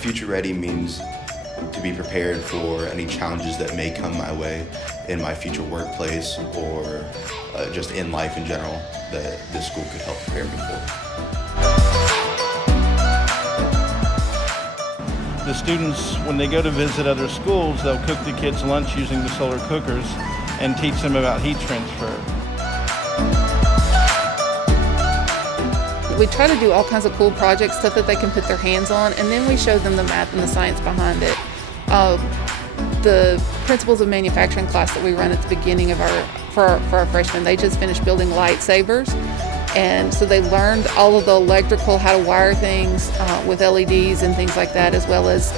Future ready means to be prepared for any challenges that may come my way in my future workplace or just in life in general that this school could help prepare me for. The students, when they go to visit other schools, they'll cook the kids lunch using the solar cookers and teach them about heat transfer. We try to do all kinds of cool projects, stuff that they can put their hands on, and then we show them the math and the science behind it. The principles of manufacturing class that we run at the beginning of for our freshmen, they just finished building lightsabers, and so they learned all of the electrical, how to wire things with LEDs and things like that, as well as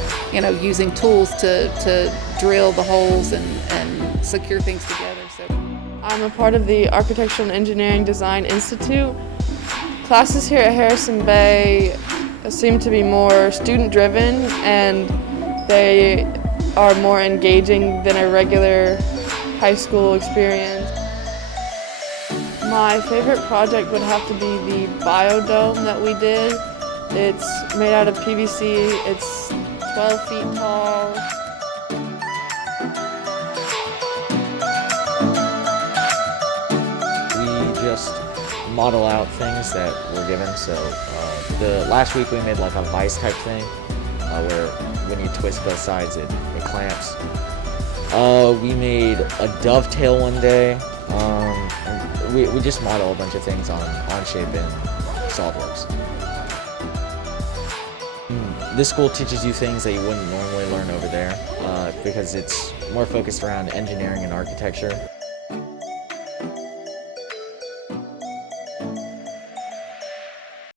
using tools to drill the holes and secure things together. So I'm a part of the Architectural and Engineering Design Institute. Classes here at Harrison Bay seem to be more student-driven, and they are more engaging than a regular high school experience. My favorite project would have to be the biodome that we did. It's made out of PVC, it's 12 feet tall. We just model out things that we're given. So the last week we made like a vise type thing where when you twist both sides it clamps. We made a dovetail one day. We just model a bunch of things on Onshape and SolidWorks. This school teaches you things that you wouldn't normally learn over there because it's more focused around engineering and architecture.